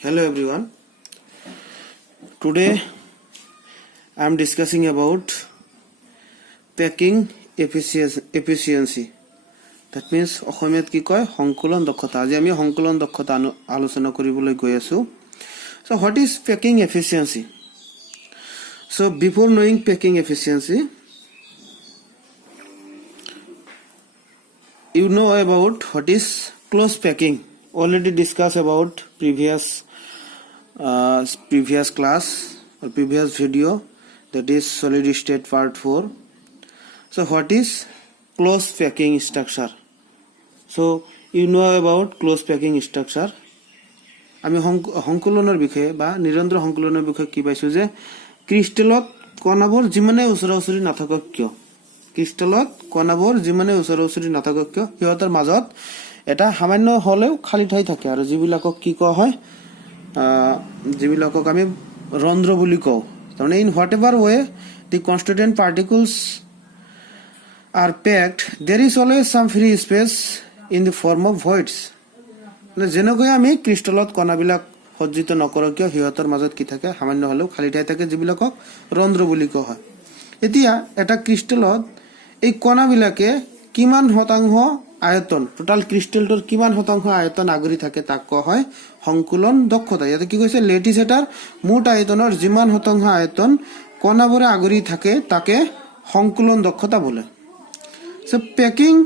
Hello everyone. Today I am discussing about packing efficiency. That means অসমীয়াত কি কয় সংকলন দক্ষতা. আজি আমি সংকলন দক্ষতা আলোচনা কৰিবলৈ গৈ আছো. So what is packing efficiency? So before knowing packing efficiency, you know about what is close packing. Already discussed about previous class or previous video, that is solid state part 4. So what is close packing structure? So you know about close packing structure. আমি সংকলনৰ বিষয়ে বা নিৰন্তৰ সংকলনৰ বিষয়ে কি পাইছো যে ক্ৰিষ্টেলত কণাবোৰ যিমানে ওচৰা-ওচৰি নাথাকক কিয় ক্ৰিষ্টেলত কণাবোৰ যিমানে ওচৰা-ওচৰি নাথাকক কিয় সিহঁতৰ মাজত এটা সামান্য হলেও খালি ঠাই থাকে আৰু যিবিলাকক কি কোৱা হয় যিবিলাকক আমি ৰন্ধ্ৰ বুলি কওঁ তাৰমানে in whatever way the constituent particles are packed, there is always some free space in the form of voids. যেনেকৈ আমি ক্ৰিষ্টেলত কণাবিলাক সজ্জিত নকৰো কিয় সিহঁতৰ মাজত কি থাকে সামান্য হলেও খালি ঠাই থাকে যিবিলাকক ৰন্ধ্ৰ বুলি কোৱা হয় এতিয়া এটা ক্ৰিষ্টেলত এই কণাবিলাকে কিমান শতাংশ আয়তন টোটাল ক্ৰিষ্টেলটোৰ কিমান শতাংশ আয়তন আগৰি থাকে তাক কোৱা হয় সংকলন দক্ষতা ইয়াতে কি কৈছে লেটিছ এটাৰ মুঠ আয়তনৰ যিমান শতাংশ আয়তন কণাবোৰে আগৰি থাকে তাকে সংকলন দক্ষতা বোলে So packing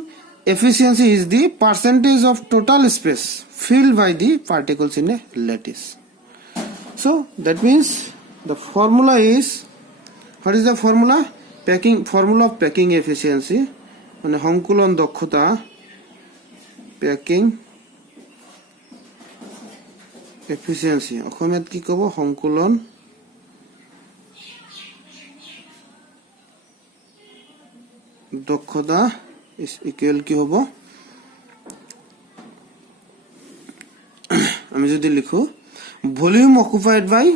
efficiency is the percentage of total space filled by the particles in a lattice. So that means the formula is, what is the formula? Formula of packing efficiency. মানে সংকলন দক্ষতা packing efficiency. অসমীয়াত কি কব সংকলন দক্ষতা is equal কি হ'ব আমি যদি লিখো volume occupied by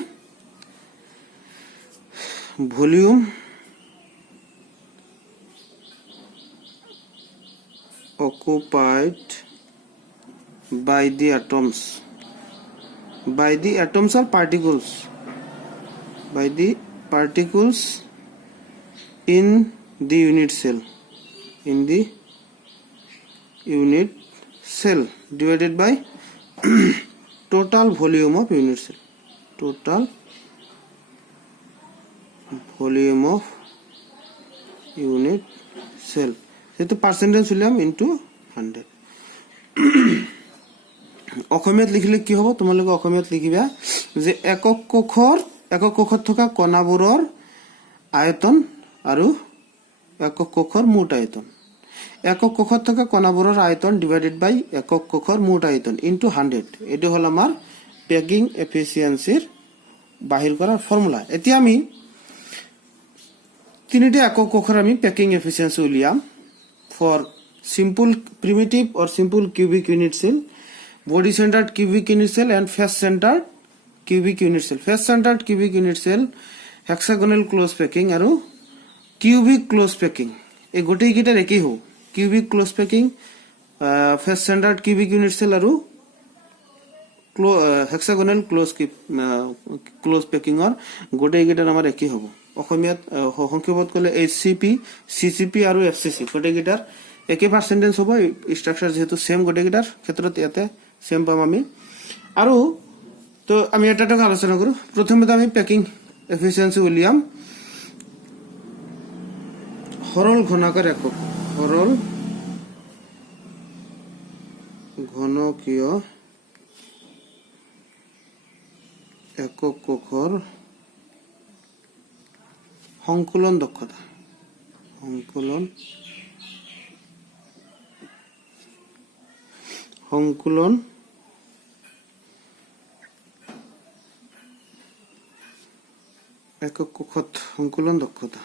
volume occupied by the atoms or particles in the unit cell divided by total volume of unit cell সেইটো পার্সেন্টেজ উলিয়াম ইনটু 100 অসমীয়াত লিখিলে কি হ'ব তোমালোকে অসমীয়াত লিখিবা যে একক কক্ষত থকা কণাবোৰৰ আয়তন আৰু একক কক্ষৰ মুঠ আয়তন একক কক্ষত থকা কণাবোৰৰ আয়তন ডিভাইডেড বাই একক কক্ষৰ মুঠ আয়তন ইনটু 100 এটো হল আমাৰ প্যাকিং এফিসিয়েন্সিৰ বাহিৰ কৰাৰ ফৰ্মুলা এতিয়া আমি তিনিটা একক কক্ষৰ আমি প্যাকিং এফিসিয়েন্সি উলিয়াম for simple primitive or simple cubic unit cell, body centered cubic unit cell and face centered cubic unit cell. Face centered cubic unit cell, hexagonal close packing aru cubic close packing. এই গোটেই কিটাৰ একই হও cubic close packing, face centered cubic unit cell aru hexagonal close packing or গোটেই কিটাৰ আমাৰ একই হ'ব অসমীয়াত সংক্ষেপত কলে এইচসিপি সিসিপি আৰু এফসিসি গোটেইকেইটাৰ একে পাৰ্সেন্টেজ হ'ব স্ট্ৰাকচাৰ যেহেতু সেম গোটেইকেইটাৰ ক্ষেত্ৰত ইয়াতে সেম পাম আমি আৰু তো আমি এটা আলোচনা কৰো প্ৰথমতে আমি প্যাকিং এফিসিয়েন্সি উলিয়াম সৰল ঘনাকাৰ একক সৰল ঘনকীয় একক কক্ষৰ সংকলন দক্ষতা সংকলন একক কক্ষত সংকলন দক্ষতা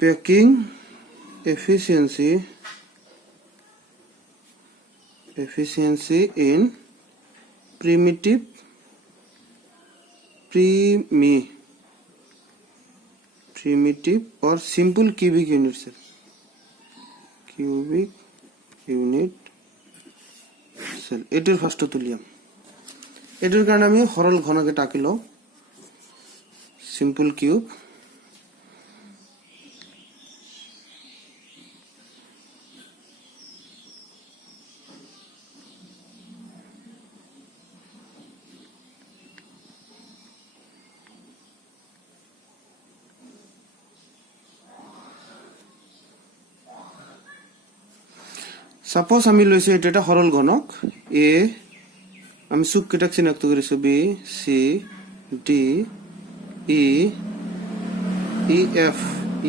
packing efficiency in primitive or simple cubic unit cell cell এটোৰ ফাৰ্ষ্টত উলিয়াম এটোৰ কাৰণে আমি সৰল ঘনক এটা আঁকি লওঁ সিম্পল কিউব Suppose আমি লৈছো এটা সৰল ঘনক a আমি সুক কেটাক চিনাক্ত কৰিছো b c d e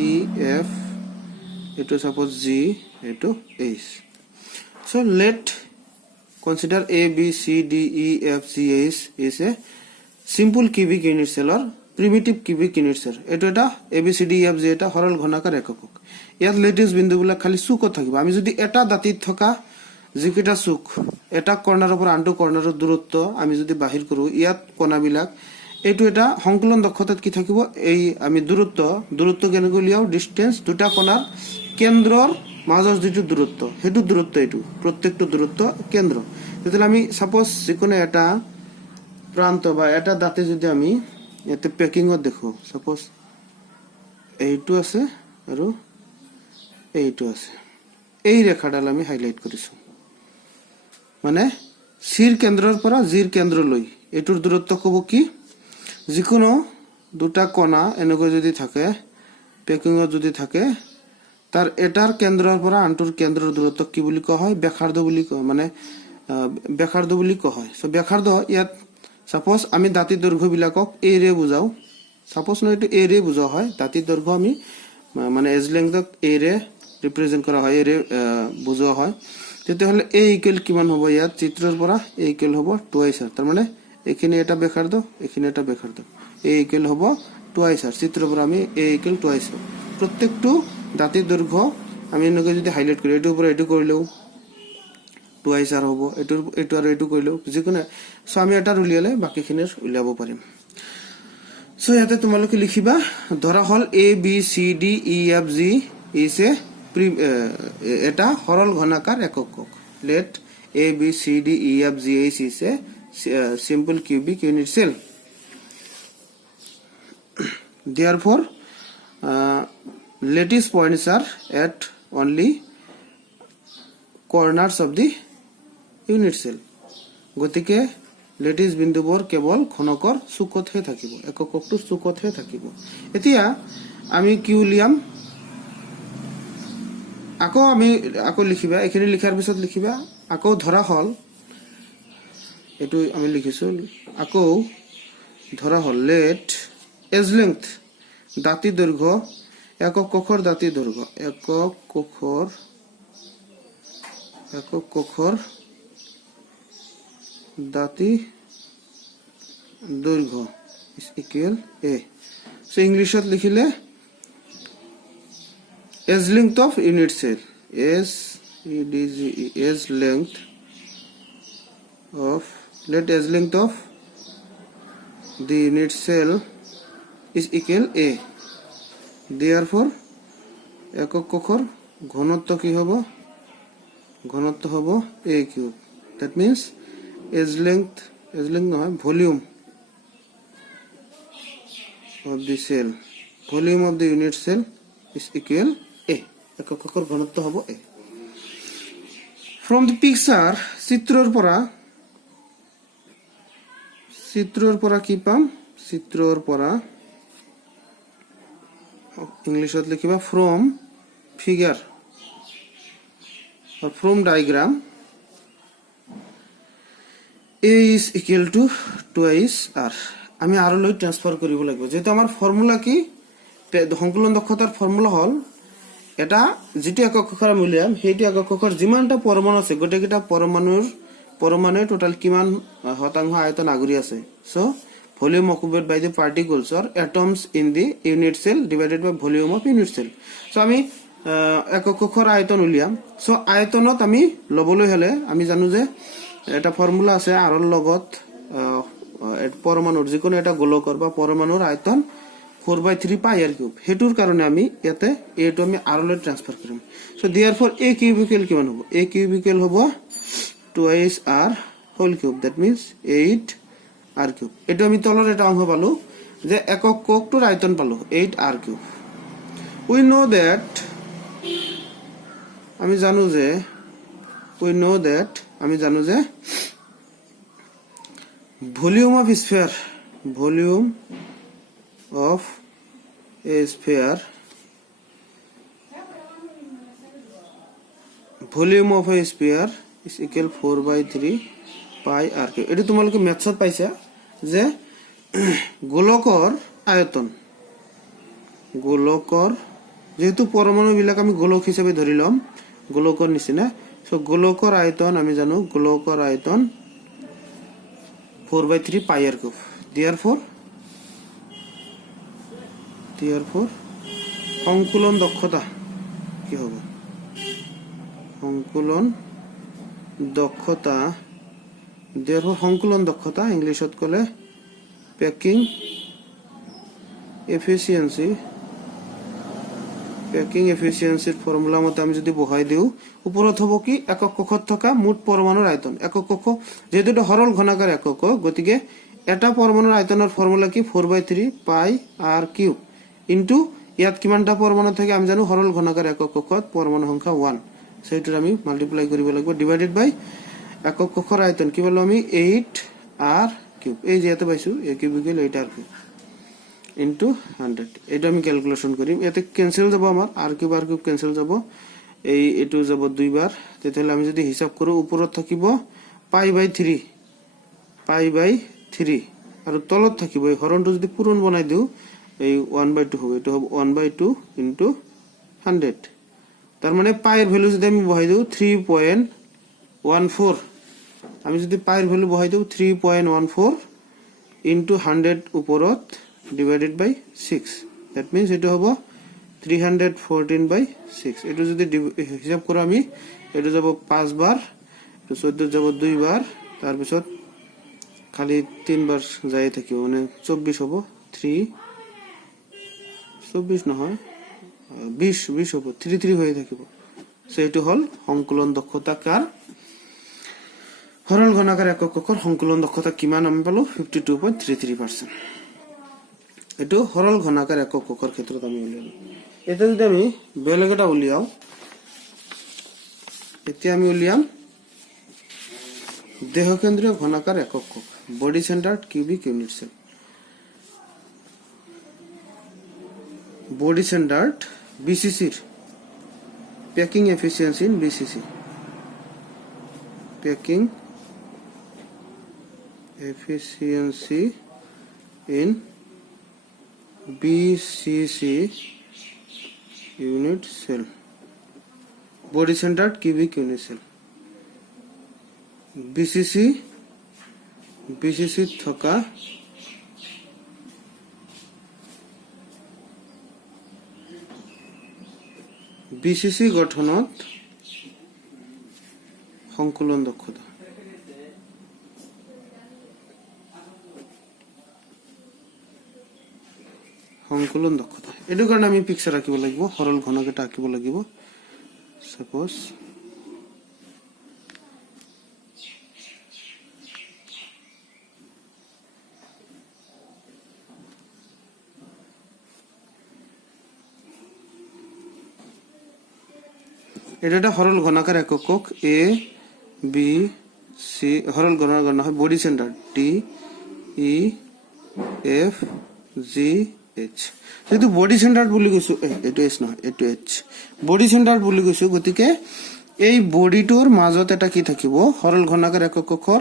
e f এটো suppose g এটো h so let consider a b c d e f g h is a simple cubic unit cell or primitive cubic unit cell এটো এটা a b c d e f g এটা সৰল ঘনাকাৰ একক ইয়াত lettuce বিন্দুবিলাক খালি সুকত থাকিব আমি যদি এটা দাঁতিত থকা যিকিটা সুক এটা কৰ্ণাৰৰ পৰা আনটো কৰ্ণাৰৰ দূৰত্ব আমি যদি বাহিৰ কৰো ইয়াত কোণাবিলাক এটো এটা সংকলন দক্ষতাত কি থাকিব এই আমি দূৰত্ব কেনেকৈ লিয়াও ডিসটেন্স দুটা কোণাৰ কেন্দ্ৰৰ মাজৰ যেটো দূৰত্ব হেতু দূৰত্ব এটো প্ৰত্যেকটো দূৰত্ব কেন্দ্ৰ তেতিয়ালে আমি সাপোজ যিকোনো এটা প্ৰান্ত বা এটা দাঁতে যদি আমি এতে পেকিংত দেখো সাপোজ এইটো আছে আৰু এইটো আছে এই ৰেখাডাল আমি হাইলাইট কৰিছো মানে সিৰ কেন্দ্ৰৰ পৰা জিৰ কেন্দ্ৰলৈ এটোৰ দূৰত্ব কব কি যিকোনো দুটা কোণা এনেকৈ যদি থাকে পেকিংত যদি থাকে তাৰ এটাৰ কেন্দ্ৰৰ পৰা আনটোৰ কেন্দ্ৰৰ দূৰত্ব কি বুলি কোৱা হয় ব্যাসাৰ্ধ বুলি কোৱা মানে ব্যাসাৰ্ধ বুলি কোৱা হয় সো ব্যাসাৰ্ধ ইয়াত সাপোজ আমি দাঁতি দৈৰ্ঘ্য বিলাকক এ ৰে বুজাও সাপোজ ন এটো এ ৰে বুজা হয় দাঁতি দৈৰ্ঘ্য আমি মানে এজ লেংথক এ ৰে ৰিপ্ৰেজেন্ট কৰা হয় এ ৰে বুজা হয় তেতিয়াহলে a ইকুৱেল কিমান হ'ব ইয়াত চিত্ৰৰ পৰা a ইকুৱেল হ'ব 2r তাৰ মানে এখিনি এটা ব্যাসাৰ্ধ এখিনি এটা ব্যাসাৰ্ধ a ইকুৱেল হ'ব 2r চিত্ৰৰ পৰা আমি a ইকুৱেল 2r প্ৰত্যেকটো দাঁতি দৈৰ্ঘ্য আমি এনেকৈ যদি হাইলাইট কৰো এটোৰ পৰা এটো কৰিলেও 2r হ'ব এটো আৰু এটো কৰিলেও যিকোনো সো আমি এটা উলিয়ালে বাকিখিনিৰ উলিয়াব পাৰিম সো ইয়াতে তোমালোকে লিখিবা ধৰা হল a b c d e f g is a এটা সরল ঘনাকার একক let a b c d e f g h is a simple cubic unit cell therefore lattice points are at only corners of the unit cell গতিকে lettuce বিন্দুবোৰ কেৱল ঘনকৰ চুকতহে থাকিব এককটোৰ চুকতহে থাকিব এতিয়া আমি কি উলিয়াম আকৌ লিখিবা এখিনি লিখাৰ পিছত লিখিবা আকৌ ধৰা হল এটো আমি লিখিছো আকৌ ধৰা হল লেট এজ লেংথ দাঁতি দৈৰ্ঘ্য একক কক্ষৰ দাঁতি দৈৰ্ঘ্য একক কক্ষৰ দাঁতি দৈৰ্ঘ্য is equal a so ইংলিশত লিখিলে as length of unit cell as length of let as length of the unit cell is equal a therefore একক কক্ষৰ ঘনত্ব কি হ'ব ঘনত্ব হ'ব a cube that means as length নহয় volume of the cell volume of the unit cell is equal a একক কক্ষৰ ঘনত্ব হ'ব a from the picture চিত্ৰৰ পৰা কি পাম চিত্ৰৰ পৰা ইংলিশত লিখিবা from figure or from diagram a is equal to 2r আমি r লৈ ট্ৰান্সফাৰ কৰিব লাগিব যেটো আমাৰ ফৰ্মুলা কি সংকলন দক্ষতাৰ ফৰ্মুলা হল এটা যেটো একক কক্ষৰ মূল্যায়ন হেইটো একক কক্ষৰ যিমানটা পৰমাণু আছে গটেকিটা পৰমাণু টোটাল কিমান শতাংশ আয়তন আগুৰি আছে so volume occupied by the particles or atoms in the unit cell divided by volume of unit cell so আমি একক কক্ষৰ আয়তন উলিয়াম সো আয়তনত আমি লবলৈ হলে আমি জানো যে এটা ফৰ্মুলা আছে r ৰ লগত পৰমাণুৰ যিকোনো এটা গোলকৰ বা পৰমাণুৰ আয়তন 4/3 pi r cube হেতুৰ কাৰণে আমি ইয়াতে a টো আমি r লৈ ট্ৰান্সফাৰ কৰিম সো therefore a cubical কিমান হ'ব a cubical হ'ব twice r whole cube, that means 8 r cube. এটো আমি তলৰ এটা অংশ পালো যে একক কোকটোৰ আয়তন পালো 8 r cube. We know that আমি জানো যে volume of a sphere is equal 4/3 pi r cube. এটো তোমালোকে ম্যাথছত পাইছা যে গোলকৰ আয়তন যেহেতু পৰমাণু বিলাক আমি গোলক হিচাপে ধৰি লম গোলকৰ নিচিনা সো গোলকৰ আয়তন আমি জানো গোলকৰ আয়তন 4/3 pi r cube. Therefore সংকুলন দক্ষতা কি হবে সংকুলন দক্ষতা ইংলিশত কলে packing efficiency ফর্মুলা মতে আমি যদি বহাই দিও উপরত হবো কি একক কক্ষত থকা মোট পরমাণুর আয়তন একক কক্ষ যেহেতু এটা সরল ঘনাকার একক গতিকে এটা পরমাণুর আয়তনের ফর্মুলা কি 4/3 পাই r কিউব ইনটু ইয়াত কিমানটা পরমাণু থাকে আমি জানো সরল ঘনাকার একক কক্ষত পরমাণু সংখ্যা 1 সেইটোৰ আমি মাল্টিপ্লাই কৰিব লাগিব ডিভাইডেড বাই একক কক্ষৰ আয়তন কি বলো আমি 8 r কিউব এই যে এতে পাইছো a cube equal 8 r cube into 100 এটা আমি ক্যালকুলেশন করিম এতে ক্যান্সেল যাব আমার r কিউব ক্যান্সেল যাব এই এটো যাব দুইবার তেতিয়ালে আমি যদি হিসাব কৰো উপৰত থাকিব পাই বাই 3 আৰু তলত থাকিব এই হৰণটো যদি পূৰণ বনাই দিও এই 1/2 হবে এটা হবে 1/2 into 100 তার মানে পাইৰ ভ্যালু যদি আমি বহাই দিও 3.14 আমি যদি পাইৰ ভ্যালু বহাই দিও 3.14 into 100 উপৰত divided by 6 that means এটা হবে 314/6 এটা যদি হিসাব কৰো আমি এটা যাব 5 বার তো 14 যাব 2 বার তার পিছত খালি 3 বার যাই থাকিব মানে 24 হবে 3 24 নহয় 20 হবে 3 হয়ে থাকিব সো এটো হল সংকুলন দক্ষতা কার সরল ঘনাকার একক কক্ষৰ সংকুলন দক্ষতা কিমান আমি পালো 52.33%. এটো সৰল ঘনাকাৰ একক কক্ষৰ ক্ষেত্ৰত আমি উলিয়ালো এটা যদি আমি বেলেগ এটা উলিয়াও এতিয়া আমি উলিয়াম দেহকেন্দ্ৰীয় ঘনাকার একক কক্ষ body centred cubic unit cell body centered BCC packing efficiency in BCC packing efficiency in BCC unit cell body centered cubic unit cell BCC থকা BCC গঠনত সংকুলন দক্ষতা এটো কাৰণে আমি পিকচাৰ আঁকিব লাগিব সৰল ঘনকেটা আঁকিব লাগিব সাপোজ এটা একটা সরল ঘনাকার একক এ বি সি সরল ঘনাকার গণনা হয় body centre T E F G H যেহেতু বডি সেন্টার বুলি কৈছো এটো এস নহয় এটো এইচ বডি সেন্টার বুলি কৈছো গতিকে এই বডিটোৰ মাজত এটা কি থাকিব সৰল ঘনাকাৰ এককৰ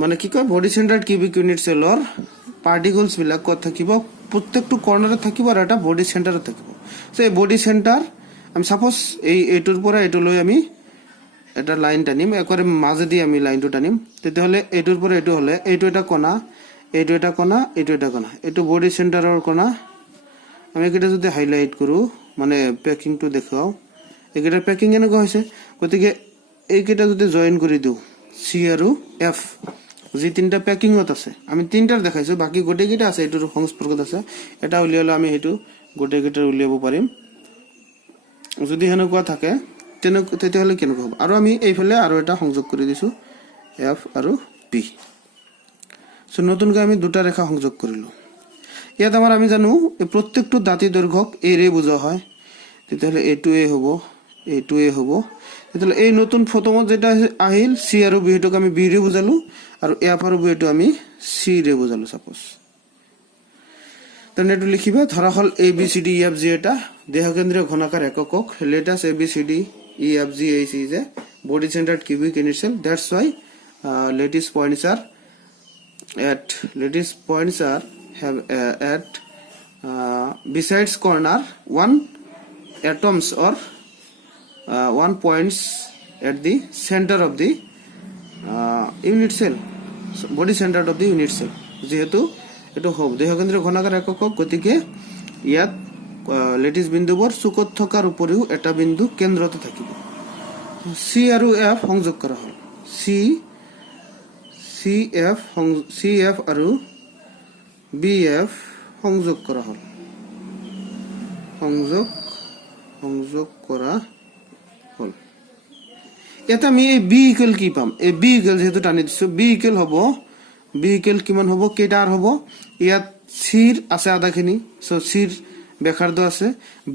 মানে কি কয় বডি সেন্টাৰ কিউবিক ইউনিট সেলৰ পাৰ্টিকলস বিলাক কত থাকিব প্ৰত্যেকটো কৰ্নাৰত থাকিব আৰু এটা বডি সেন্টাৰত থাকিব সো এই বডি সেন্টাৰ আমি সাপোজ এই এটোৰ পৰা এটোলৈ আমি এটা লাইন টানিম একৰে মাজেদি আমি লাইনটো টানিম তেতিয়াহলে এটোৰ পৰা এটো হলে এটো এটা কোণা এটো এটা কোণা এটো এটা কোণা এটো বডি সেন্টাৰৰ কোণা আমি এটা যদি হাইলাইট কৰো মানে প্যাকিংটো দেখাও একেটা প্যাকিং এনেকৈ হৈছে গতিকে এইকেটা যদি জয়েন কৰি দিও সি আৰু এফ যি তিনটা প্যাকিংত আছে আমি তিনটাৰ দেখাইছো বাকি গোটেইকেটা আছে এটোৰ সংস্পৰ্শত আছে এটা উলিয়ালে আমি হেতু গোটেইকেটাৰ উলিয়াব পাৰিম যদি হেনেকুৱা থাকে তেতিয়াহ'লে কেনেকুৱা হ'ব আৰু আমি এইফালে আৰু এটা সংযোগ কৰি দিছোঁ এফ আৰু পি সো নতুনকৈ আমি দুটা ৰেখা সংযোগ কৰিলোঁ ইয়াত আমাৰ আমি জানো এই প্ৰত্যেকটো দাঁতি দৈৰ্ঘ্যক এৰে বুজোৱা হয় তেতিয়াহ'লে এইটো এ হ'ব এইটো এ হ'ব তেতিয়াহ'লে এই নতুন ফটোমত যেটা আহিল সি আৰু বি হেতুক আমি বি ৰে বুজালো আৰু এফ আৰু বি হেতু আমি সি ৰে বুজালো সাপোজ তেনে এটো লিখিবা ধৰা হল A B C D E F G এটা দেহকেন্দ্ৰীয় ঘনাকাৰ এককক let us a b c d e f g h is a body centered cubic in itself that's why lattice points are have at besides corner one atoms or one points at the center of the unit cell so body centered of the unit cell যেহেতু এটো হ'ব দেহকেন্দ্ৰীয় ঘনাকাৰ এককক গতিকে ইয়াত lettuce বিন্দুবোৰ চুকত থকাৰ উপৰিও এটা বিন্দু কেন্দ্ৰতে থাকিব সি আৰু এফ সংযোগ কৰা হ'ল সি এফ আৰু বি এফ সংযোগ কৰা হ'ল সংযোগ কৰা হ'ল এটা আমি এই বি ইকুৱেল কি পাম এই বি ইকুৱেল যেহেতু টানি দিছো বি ইকুৱেল হ'ব বি ইকুৱেল কিমান হ'ব কেইটাৰ হ'ব ইয়াত সিৰ আছে আধাখিনি সো সিৰ ব্যাসাৰ্ধ আছে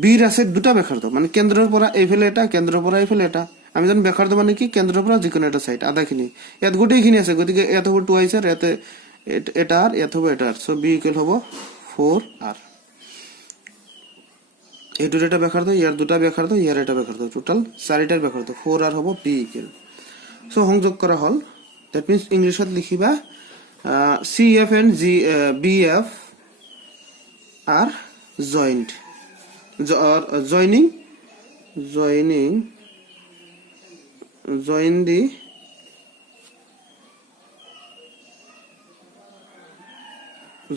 বিৰ আছে দুটা ব্যাসাৰ্ধ মানে কেন্দ্ৰৰ পৰা এইফালে এটা কেন্দ্ৰৰ পৰা এইফালে এটা আমি জানো ব্যাসাৰ্ধ মানে কি কেন্দ্ৰৰ পৰা যিকোনো এটা সাইড আধাখিনি ইয়াত গোটেইখিনি আছে গতিকে ইয়াত হ'ব 2 আর ইয়াতে এটা আর ইয়াত হ'ব এটা আর সো বি ইকুৱেল হ'ব 4r এইটোৰ এটা ব্যাসাৰ্ধ ইয়াৰ দুটা ব্যাসাৰ্ধ ইয়াৰ এটা ব্যাসাৰ্ধ টোটাল 4টাৰ ব্যাসাৰ্ধ 4r হ'ব বি ইকুৱেল সো সংযোগ কৰা হ'ল দ্যাট মিন্স ইংলিশত লিখিবা CF and BF are joined join the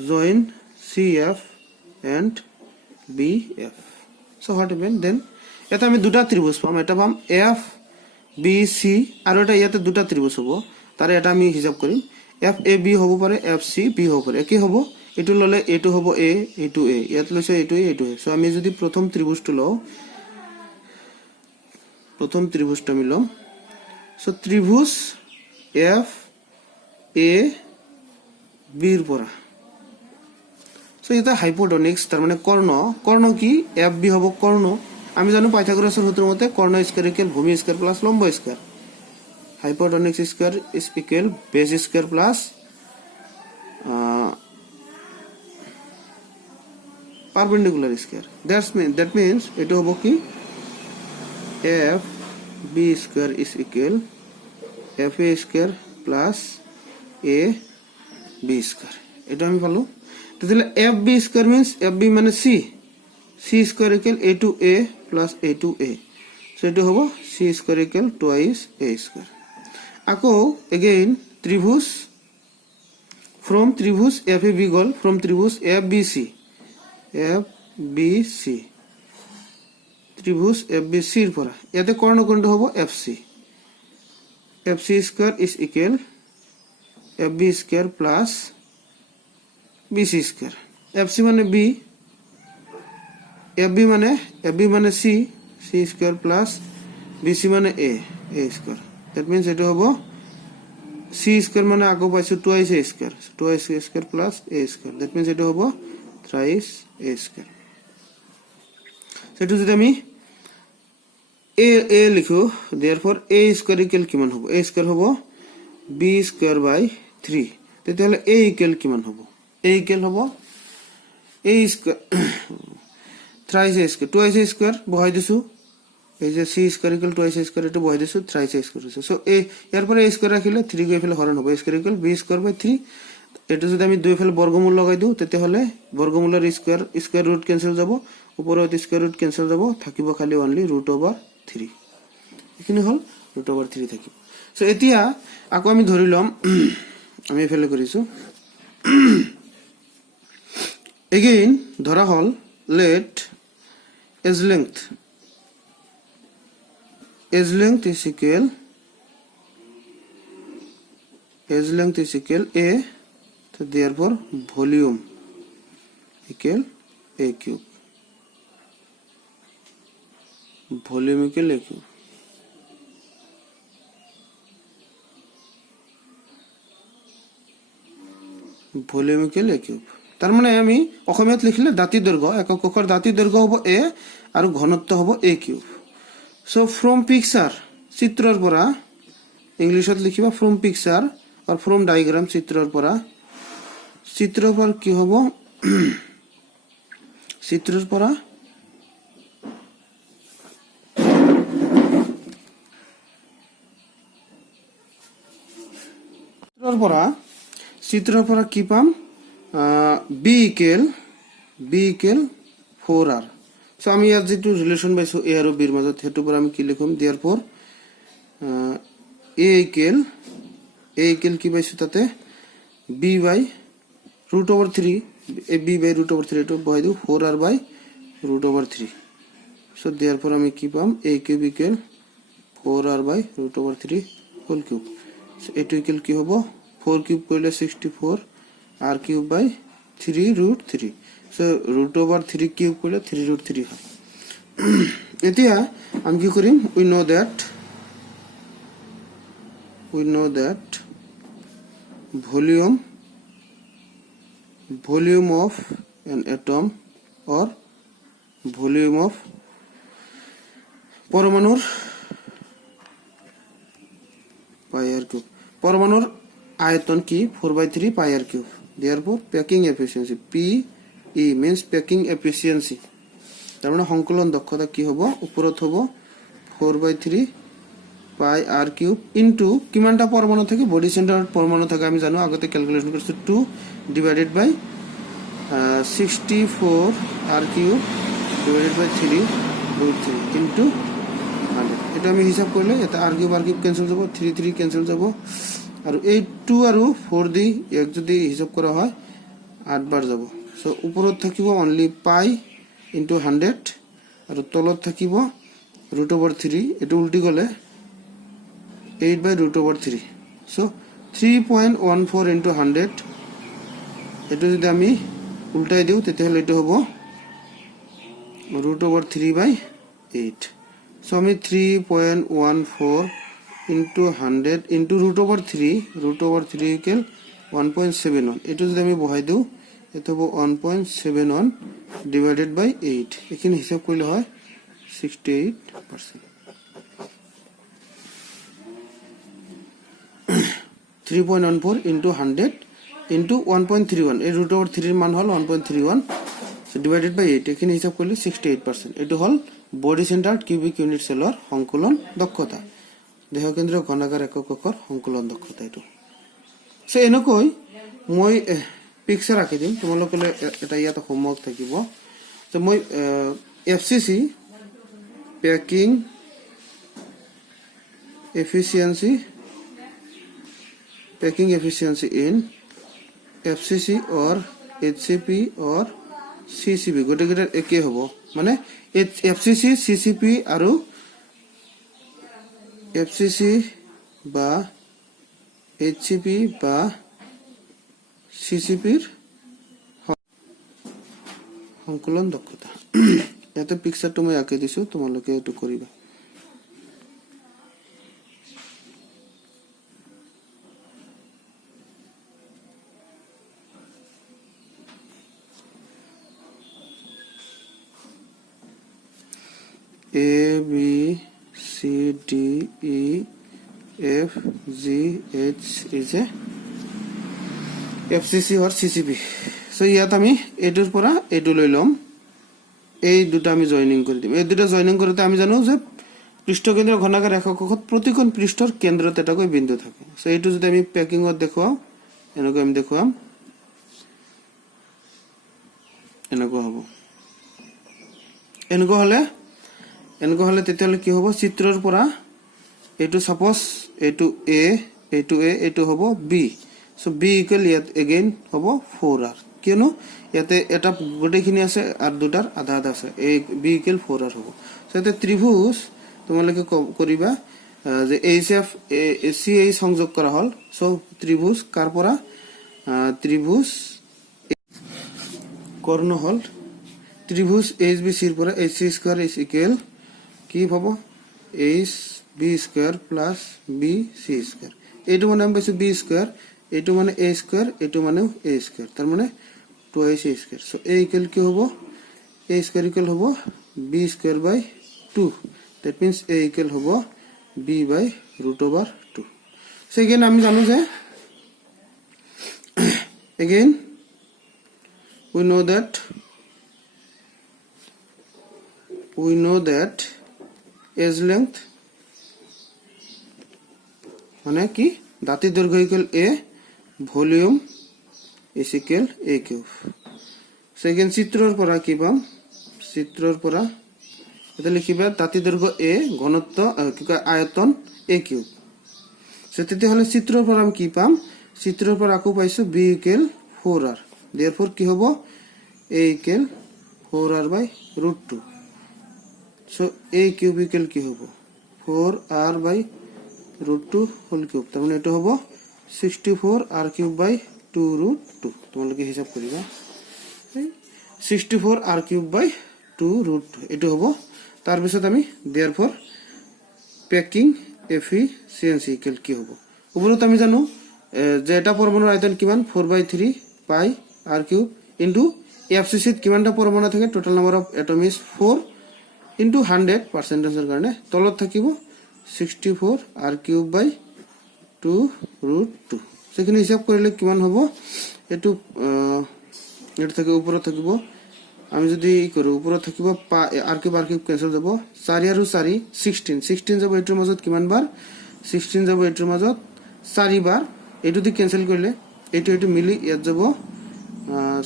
join CF and BF so what happened then এটা আমি দুটা ত্রিভুজ পাম এটা পাম F B C আৰু এটা ইয়াতে দুটা ত্ৰিভুজ হ'ব তাৰে এটা আমি হিসাব কৰিম F A B হ'ব পাৰে F C B হ'ব পাৰে কি হ'ব এটো ললে এটো হ'ব A এটো A ইয়াত লৈছে এটো A এটো A সো আমি যদি প্ৰথম ত্ৰিভুজটো লও প্ৰথম ত্ৰিভুজটা আমি লম সো ত্ৰিভুজ F A B এৰ পৰা সো এটা হাইপোটেনিক্স তার মানে কর্ণ কি F B হ'ব কর্ণ আমি জানো পাইথাগোরাসের সূত্র মতে কর্ণ স্কয়ার ইকুয়াল ভূমি স্কয়ার প্লাস লম্ব square hypotenuse square is equal base square plus perpendicular square that means eto hobo ki f b square is equal f a square plus a b square eto ami palo totale f b square means f b mane c square equal a to a plus a to a so eto hobo c square equal twice a square আকৌ again ত্রিভুজ from ত্রিভুজ FAB goal from ত্রিভুজ FBC ত্রিভুজ FBC এর পৰা ইয়াতে কর্ণ কোনটো হ'ব FC square is equal FB square plus BC square FC মানে B FB মানে C square plus BC মানে A square that means eto hobo c square mane ago paisu twice a square plus a square that means eto hobo thrice a square so eto jodi ami a likho therefore a square equal kiman hobo a square hobo b square by 3 tetihole a equal kiman hobo a equal hobo a square thrice a square twice a square bohai disu এই যে c square equal to a square এটো বহাই দিছো thrice a square আছে so a ইয়াৰ পৰা a square ৰাখিলে 3 গৈ ফেলে হৰণ হ'ব a square equal b square by 3 এটো যদি আমি দুই ফেলে বর্গমূল লগাই দিও তেতে হলে বৰ্গমূলৰ স্কয়াৰ ৰুট ক্যান্সেল যাব ওপৰত স্কয়াৰ ৰুট ক্যান্সেল যাব থাকিব খালি অনলি √3 এখিনি হল √3 থাকিব সো এতিয়া আকৌ আমি ধৰি লম আমি ফেলে কৰিছো এগেইন ধৰা হল let edge length is equal a so therefore volume equal a cube volume equal A cube তাৰমানে আমি অসমীয়াত লিখিলে দাঁতি দৈৰ্ঘ্য একক কক্ষৰ দাঁতি দৈৰ্ঘ্য হ'ব এ আৰু ঘনত্ব হ'ব এ কিউব সো ফ্ৰম পিকচাৰ চিত্ৰৰ পৰা ইংলিছত লিখিবা from picture or from diagram চিত্ৰৰ পৰা কি হ'ব চিত্ৰৰ পৰা কি পাম বি ইকুৱেল 4r সো আমি ইয়াত যেটো ৰিলেশন পাইছো এ আৰু বিৰ মাজত হেতু পৰা আমি কি লিখম therefore a ইকুৱেল কি পাইছো তাতে b by √3 b by √3 to বহাই দিও 4r by √3 so therefore আমি কি পাম a cube equal 4r by √3 whole cube so এটো ইকুৱেল কি হ'ব 4 কিউব কৰিলে 64 r cube by 3√3 so √3 cube কৰিলে 3√3 হয় এতিয়া আমি কি কৰিম we know that volume of an atom or volume of পরমাণুর pi r cube পরমাণুর আয়তন কি 4/3 pi r cube therefore packing efficiency PE means packing efficiency তার মানে সংকলন দক্ষতা কি হ'ব উপৰত হ'ব 4/3 pi r cube into কিমানটা পরমাণু থাকে বডি সেন্টার পরমাণু থাকে আমি জানো আগতে ক্যালকুলেশন করছি 2 divided by 64 r cube divided by 3√3 into 100 এটা আমি হিসাব করলে এটা r cube ক্যান্সেল যাব 3 ক্যান্সেল যাব আর এই 2 আৰু 4 দি এক যদি হিসাব কৰা হয় 8 বাৰ যাব সো উপৰত থাকিব অনলি পাই into 100 আৰু তলত থাকিব √3 এটো উল্টি গলে 8 by √3 so 3.14 into 100 এটো যদি আমি উল্টাই দিও তেতিয়াহলে এটো হ'ব √3 by 8 so আমি 3.14 into 100 into √3 equal 1.71 এটো যদি আমি বহাই দিও এটো হ'ব 1.71 divided by 8 এখানে হিসাব করলে হয় 68% 3.14 into 100 into 1.31 এই √3 এর মান হল 1.31 so divided by 8 এখানে হিসাব করলে 68% এটো হল বডি সেন্টার্ড কিউবিক ইউনিট সেলৰ সংকলন দক্ষতা দেহ কেন্দ্ৰ ঘনাকাৰ একক কক্ষৰ সংকলন দক্ষতা এটো সো এনেকৈ মই পিকচাৰ আঁকি দিম তোমালোকলে এটা ইয়াত হোমৱৰ্ক থাকিব তো মই FCC packing efficiency in FCC or HCP or CCP গোটেইকেইটাৰ একে হ'ব মানে FCC CCP আৰু FCC বা HCP বা CCP ৰ সংকলন দক্ষতা ইয়াতে পিকচাৰটো মই আঁকি দিছো তোমালোকে এটো কৰিবা A B C D E F G H is a FCC or CCP so ইয়াত আমি এটোৰ পৰা এটো লৈ লম এই দুটা আমি জয়েনিং কৰি দিম এই দুটা জয়েনিং কৰোতে আমি জানো যে পৃষ্ঠকেন্দ্ৰ ঘনাকাৰ একক কক্ষত প্ৰতিকোণ পৃষ্ঠৰ কেন্দ্ৰত এটাকৈ বিন্দু থাকে সো এইটো যদি আমি প্যাকিংত দেখুৱাম এনেকৈ আমি দেখুৱাম এনেকৈ হ'ব এনেকৈ হলে তেতিয়ালে কি হ'ব চিত্ৰৰ পৰা এটো সাপোজ এটো A এটো হ'ব B so B equal ইয়াত again হ'ব 4r কিয়নো ইয়াতে এটা গোটেইখিনি আছে আর দুটাৰ আধা আধা আছে এই B equal 4r হ'ব so এতে ত্ৰিভুজ তোমালোকে কৰিবা যে HF CA সংযোগ কৰা হল so ত্ৰিভুজ কাৰ পৰা ত্ৰিভুজ কৰ্ণ হল ত্রিভুজ HBC এর পরে HC স্কয়ার is equal কি পাবো HB square plus BC square এইটো মানে আমি পাইছো B স্কয়ার এইটো মানে a স্কয়ার এইটো মানে a স্কয়ার তার মানে 2a square so a equal কি হবে a স্কয়ার ইকুয়াল হবে b square by 2 that means a equal হবে b বাই √2 সো এগেইন আমি জানো যে again we know that edge length মানে কি দাঁতি দৈর্ঘ্য equal a volume is equal a cube so again চিত্ৰৰ পৰা কি পাম চিত্ৰৰ পৰা এটা লিখিবা দাঁতি দৈৰ্ঘ্য a ঘনত্ব কি কয় আয়তন a কিউব সো তেতিয়াহলে চিত্ৰৰ পৰা আমি কি পাম চিত্ৰৰ পৰা আকৌ পাইছো b ইকুয়াল 4r therefore কি হ'ব a equal 4r by √2 so a cube equal কি হ'ব 4r by √2 হোল কিউব তার মানে এটা হবে 64r কিউব বাই 2√2 তোমালোকে হিসাব করিবা 64r কিউব বাই 2√2 এটা হবে তার পিছত আমি therefore প্যাকিং এফিসিয়েন্সি ইকুয়াল কি হবে উপরত আমি জানো যে এটা পরমাণুর আয়তন কিমান 4/3 পাই r কিউব ইনটু এফসিসি কিমানটা পরমাণু থাকে total number of atom is 4 into 100 পার্সেন্টেজের কারণে তলত থাকিব 64r কিউব বাই 2√2 সেখানে হিসাব করলে কিমান হবো এটু এটা থেকে উপরে থাকিব আমি যদি করি উপরে থাকিব r কিউব ক্যান্সেল যাব 4 আর 4 16 যাব এটার মাজত কিমান বার 16 যাব এটার মাজত 4 বার এটু দি ক্যান্সেল করলে এটু মিলি ইয়াত যাব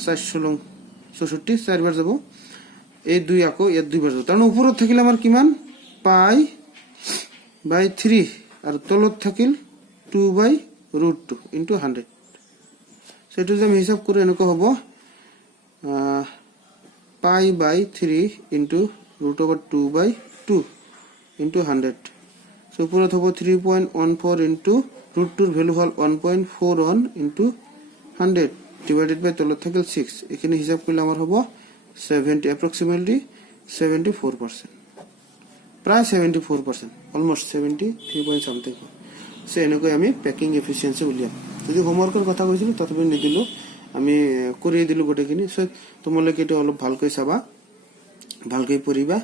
466 4 বার যাব এই দুই আকো ইয়াত দুই বার যাব তার উপরে থাকিলে আমার কিমান পাই by 3 আর তলত থাকিল 2/√2 into 100 সেটা যদি আমি হিসাব করে এনেক হবো pi by 3 into √2/2 into 100 so উপরত হবো 3.14 into √2 এর ভ্যালু হল 1.41 into 100 ডিভাইডেড বাই তলত থাকিল 6 এখানে হিসাব করলে আমার হবো 70 approximately 74% প্রায় 74% অলমোস্ট 73 পয়েন্ট সামথিং সে এনেকৈ আমি প্যাকিং এফিসিয়েন্সি উলিয়াম যদি হোমওয়ার্কের কথা কৈছিলো তথাপি নিদিলো আমি কৰি দিলো গোটেইখিনি সো তোমালোকে এটা অলপ ভালকৈ চাবা ভালকৈ পঢ়িবা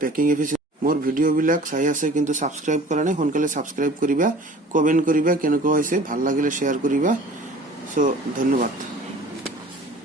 প্যাকিং এফিসিয়েন্সি মোর ভিডিও বিলাক চাই আছে কিন্তু সাবস্ক্রাইব কৰা নাই সোনকালে সাবস্ক্ৰাইব কৰিবা কমেন্ট কৰিবা কেনেকৈ হৈছে ভাল লাগিলে শেয়াৰ কৰিবা সো ধন্যবাদ।